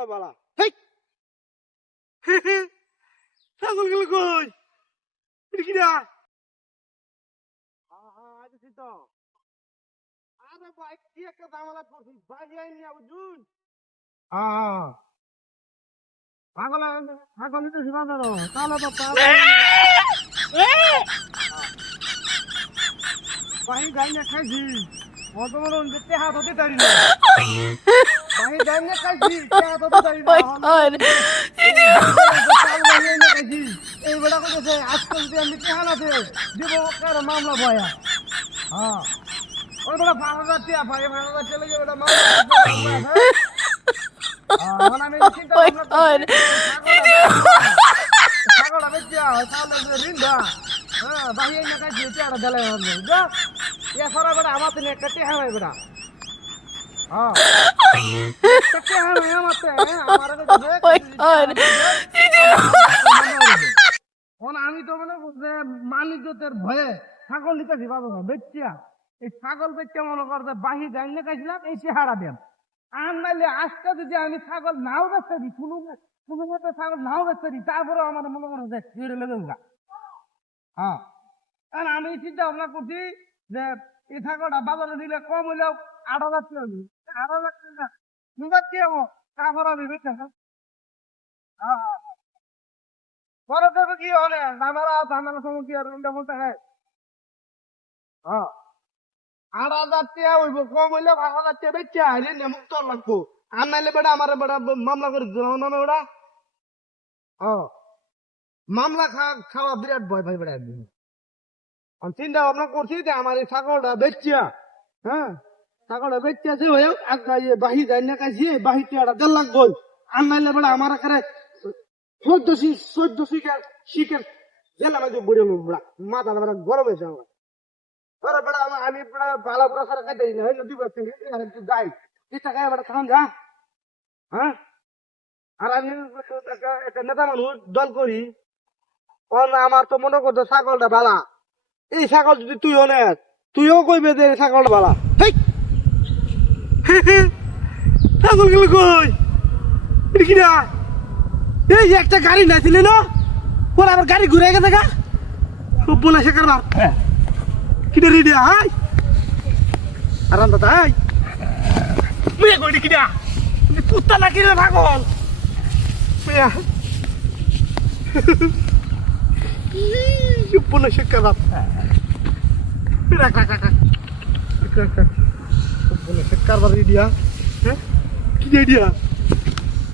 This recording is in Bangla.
বালা হেই ছাগল গুলো কই এটা কি রা আইছি তো আরে ভাই কি একটা ঝামেলা করছিস বাড়ি আইনি বুঝুন পাগল পাগল তো সীমান্ত তাহলে তো বাহি যাই না খাইছি অত বড় দেখতে হাত হতে পারি না বাহি যাই না খাইছি হাত হতে পারি না খাইছি এই বেটা কইছে আজকাল যদি আমি কেহানাতে দিব কার মামলা ভয়া হ্যাঁ ওই বেটা 5000 টাকা ভাই 5000 চলে যাবে এটা মামলা আমি চিন্তা ছাগল বেচা তাহলে ঋণ দা হ্যাঁ বাহি না খাইছি এটা দিলে হবে যা ইয়া সারা বেটা আমার তো একটা টেহা হয় বেটা হ্যাঁ টেহা হয় আমার তো আমার আমি তো মানে মালিকদের ভয়ে ছাগল নিতেছি বাবা বেচিয়া এই ছাগল বেচা মনে করতে বাহি যাই না খাইছিলাম এই চেহারা দেন আর নাইলে আজকে যদি আমি ছাগল নাও বেচতে দিই কোনো মতে ছাগল নাও বেচতে দিই তারপরেও আমার মনে মনে যায় ছেড়ে লেগে যা হ্যাঁ কারণ আমি চিন্তা ভাবনা করছি যে এই ছাগলটা বাজারে দিলে কম হইলেও 8000 টাকা 8000 টাকা দুবার কি হবো তারপর আমি বেচে হ্যাঁ বড় দেবে কি হলে ঝামেলা সময় কি আর উল্টা বলতে হয় হ্যাঁ 8000 টাকা হইব কম হইলে 5000 টাকা বেচে আইলে মুক্ত লাগবো আর নাইলে বেটা আমার বেটা মামলা করে দিল না বেটা হ্যাঁ মামলা খাওয়া বিরাট ভয় ভাই বেটা একদিন চিন্তা ভাবনা করছি যে আমার এই ছাগলটা বেচিয়া হ্যাঁ ছাগলটা বেচিয়াছে হয়ে বাহি যাই না কাছে বাহি টাকাটা 1.5 লাখ বই আর নাইলে বেটা আমার এখানে 14 শিখের জেলা মাঝে বুড়ে মাথা বেটা গরম হয়েছে আমার বেটা আমি ভালো প্রসার খাইতে না নদী যাই কি টাকায় বেটা খান যা হ্যাঁ আর আমি একটা নেতা মানুষ দল করি আমার তো মনে করতো ছাগলটা ভালা এই ছাগল যদি তুই হলে তুইও কইবে যে ছাগলটা ভালা ছাগল গুলো কই এটা কি না এই যে একটা গাড়ি নাইছিলে না পরে আবার গাড়ি ঘুরে গেছে গা সব বলে সে কারবার কিনে রেডি হাই আরাম দাদা হাই মেয়ে কই কিনা কুত্তা নাকি রে পাগল মেয়া বলে সে কারবার রাখ বলে সে কারবার রেডি হ্যাঁ কি রেডি